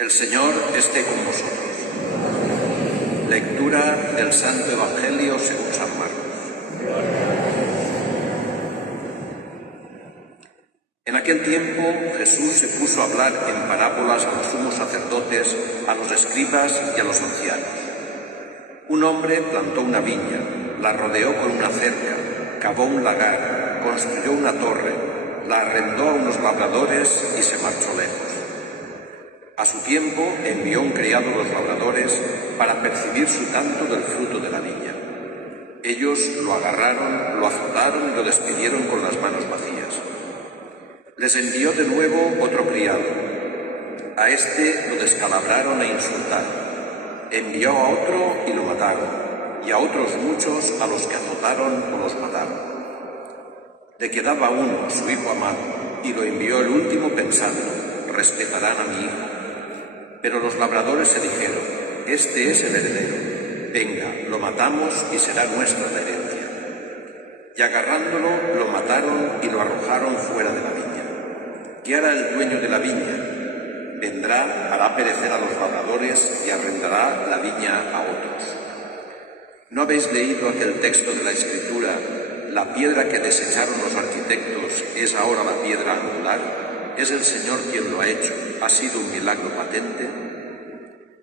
El Señor esté con vosotros. Lectura del Santo Evangelio según San Marcos. En aquel tiempo Jesús se puso a hablar en parábolas a los sumos sacerdotes, a los escribas y a los ancianos. Un hombre plantó una viña, la rodeó con una cerca, cavó un lagar, construyó una torre, la arrendó a unos labradores y se marchó lejos. A su tiempo envió un criado a los labradores para percibir su tanto del fruto de la viña. Ellos lo agarraron, lo azotaron y lo despidieron con las manos vacías. Les envió de nuevo otro criado. A este lo descalabraron e insultaron. Envió a otro y lo mataron, y a otros muchos a los que azotaron o los mataron. Le quedaba uno, su hijo amado, y lo envió el último pensando: respetarán a mi hijo. Pero los labradores se dijeron: este es el heredero, venga, lo matamos y será nuestra la herencia. Y agarrándolo, lo mataron y lo arrojaron fuera de la viña. ¿Qué hará el dueño de la viña? Vendrá, hará perecer a los labradores y arrendará la viña a otros. ¿No habéis leído aquel texto de la Escritura: la piedra que desecharon los arquitectos es ahora la piedra angular? Es el Señor quien lo ha hecho, ha sido un milagro patente.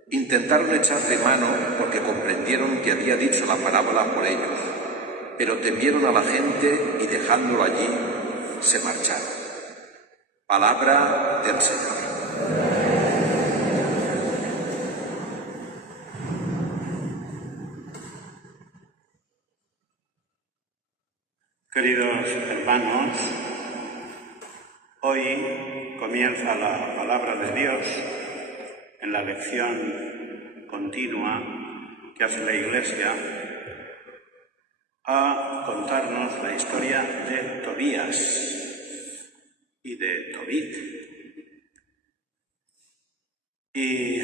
Intentaron echarle mano porque comprendieron que había dicho la parábola por ellos, pero temieron a la gente y dejándolo allí, se marcharon. Palabra del Señor. Queridos hermanos, hoy comienza la palabra de Dios en la lección continua que hace la Iglesia a contarnos la historia de Tobías y de Tobit. Y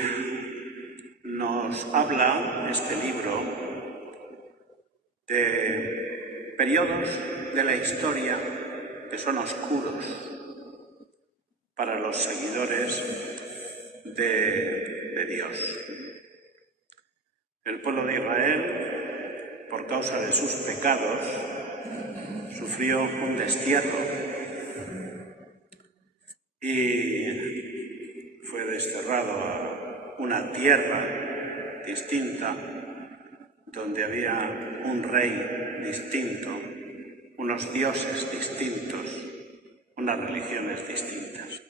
nos habla este libro de periodos de la historia que son oscuros para los seguidores de Dios. El pueblo de Israel, por causa de sus pecados, sufrió un destierro y fue desterrado a una tierra distinta, donde había un rey distinto, unos dioses distintos, unas religiones distintas.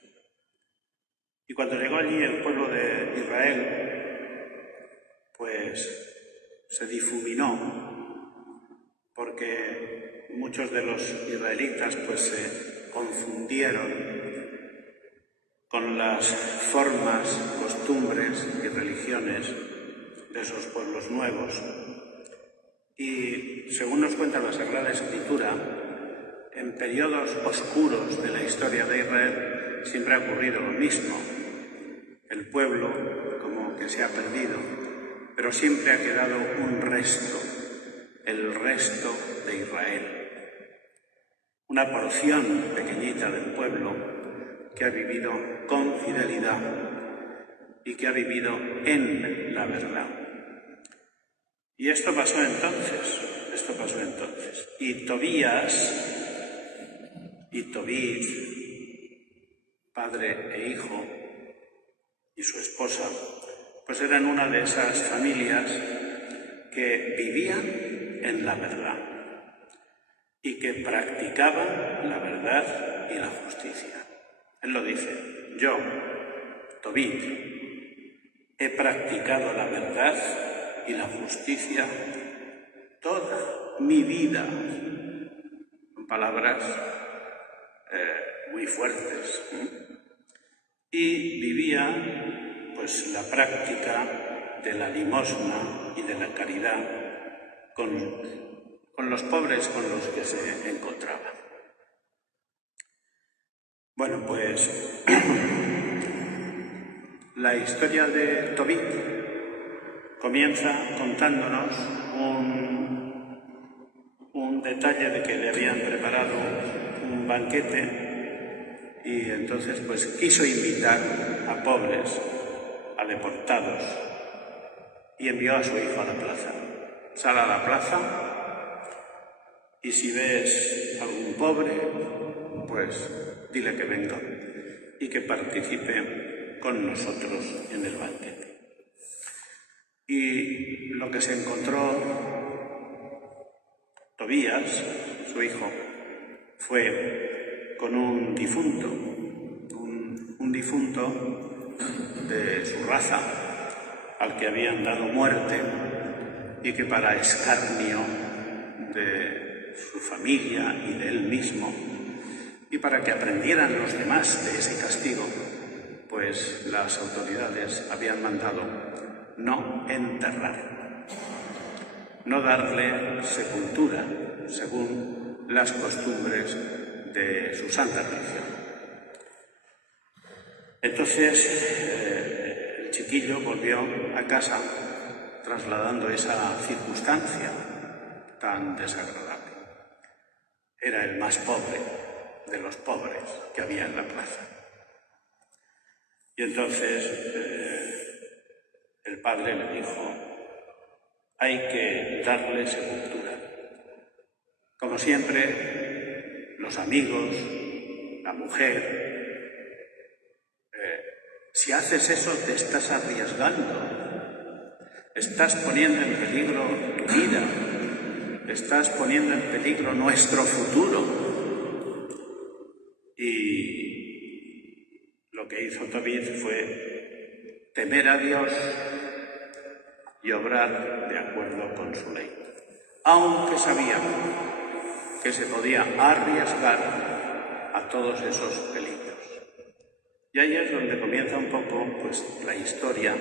Y cuando llegó allí el pueblo de Israel, pues se difuminó, porque muchos de los israelitas pues se confundieron con las formas, costumbres y religiones de esos pueblos nuevos. Y según nos cuenta la Sagrada Escritura, en periodos oscuros de la historia de Israel siempre ha ocurrido lo mismo. El pueblo como que se ha perdido, pero siempre ha quedado un resto, el resto de Israel. Una porción pequeñita del pueblo que ha vivido con fidelidad y que ha vivido en la verdad. Y esto pasó entonces. Y Tobías y Tobit, padre e hijo, y su esposa, pues eran una de esas familias que vivían en la verdad y que practicaban la verdad y la justicia. Él lo dice: yo, Tobit, he practicado la verdad y la justicia toda mi vida. Son palabras muy fuertes. Y vivía pues la práctica de la limosna y de la caridad con los pobres con los que se encontraba. Bueno, pues la historia de Tobit comienza contándonos un detalle de que le habían preparado un banquete y entonces pues quiso invitar a pobres a deportados y envió a su hijo a la plaza. Sal a la plaza y si ves algún pobre, pues dile que venga y que participe con nosotros en el banquete. Y lo que se encontró Tobías, su hijo, fue con un difunto, un difunto de su raza, al que habían dado muerte y que para escarnio de su familia y de él mismo, y para que aprendieran los demás de ese castigo, pues las autoridades habían mandado no enterrar, no darle sepultura según las costumbres de su santa religión. Entonces el chiquillo volvió a casa trasladando esa circunstancia tan desagradable. Era el más pobre de los pobres que había en la plaza. Y entonces el padre le dijo: hay que darle sepultura. Como siempre, los amigos, la mujer, si haces eso te estás arriesgando, estás poniendo en peligro tu vida, estás poniendo en peligro nuestro futuro. Y lo que hizo Tobit fue temer a Dios y obrar de acuerdo con su ley, aunque sabía que se podía arriesgar a todos esos peligros. Y ahí es donde comienza un poco la historia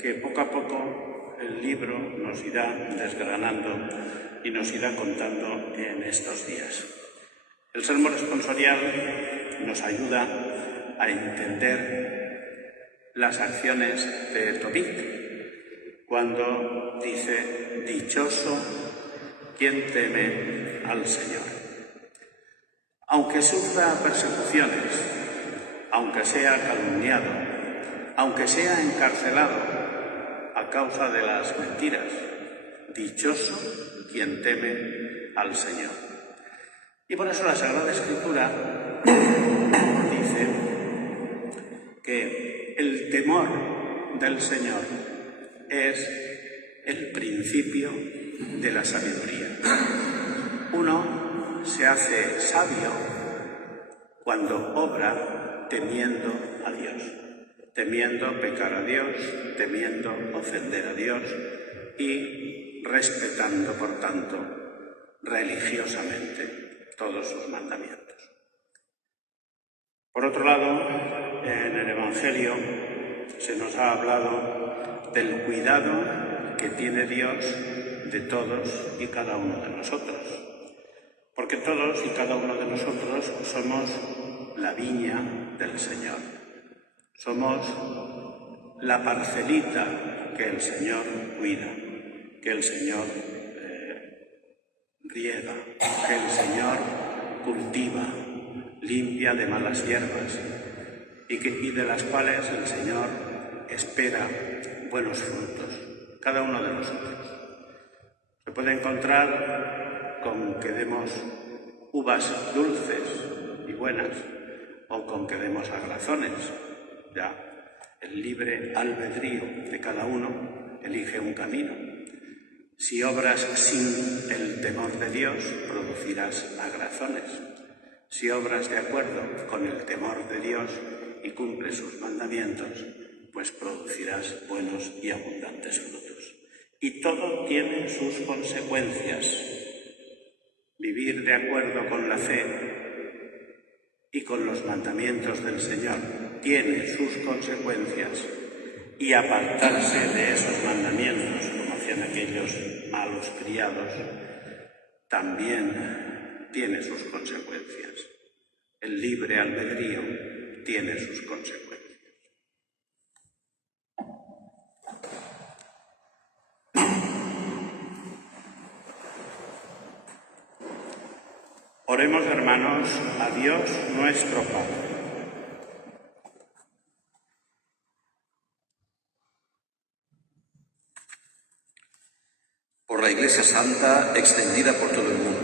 que poco a poco el libro nos irá desgranando y nos irá contando en estos días. El Salmo responsorial nos ayuda a entender las acciones de Tobit cuando dice: dichoso quien teme al Señor. Aunque sufra persecuciones, aunque sea calumniado, aunque sea encarcelado a causa de las mentiras, dichoso quien teme al Señor. Y por eso la Sagrada Escritura dice que el temor del Señor es el principio de la sabiduría. Uno se hace sabio cuando obra temiendo a Dios, temiendo pecar a Dios, temiendo ofender a Dios y respetando, por tanto, religiosamente todos sus mandamientos. Por otro lado, en el Evangelio se nos ha hablado del cuidado que tiene Dios de todos y cada uno de nosotros, porque todos y cada uno de nosotros somos la viña del Señor, somos la parcelita que el Señor cuida, que el Señor riega, que el Señor cultiva, limpia de malas hierbas y de las cuales el Señor espera buenos frutos, cada uno de nosotros. Se puede encontrar con que demos uvas dulces y buenas o con que demos agrazones. Ya el libre albedrío de cada uno elige un camino. Si obras sin el temor de Dios, producirás agrazones. Si obras de acuerdo con el temor de Dios y cumples sus mandamientos, pues producirás buenos y abundantes frutos. Y todo tiene sus consecuencias. Vivir de acuerdo con la fe y con los mandamientos del Señor tiene sus consecuencias, y apartarse de esos mandamientos, como hacían aquellos malos criados, también tiene sus consecuencias. El libre albedrío tiene sus consecuencias. Oremos, hermanos, a Dios nuestro Padre. la Iglesia Santa extendida por todo el mundo.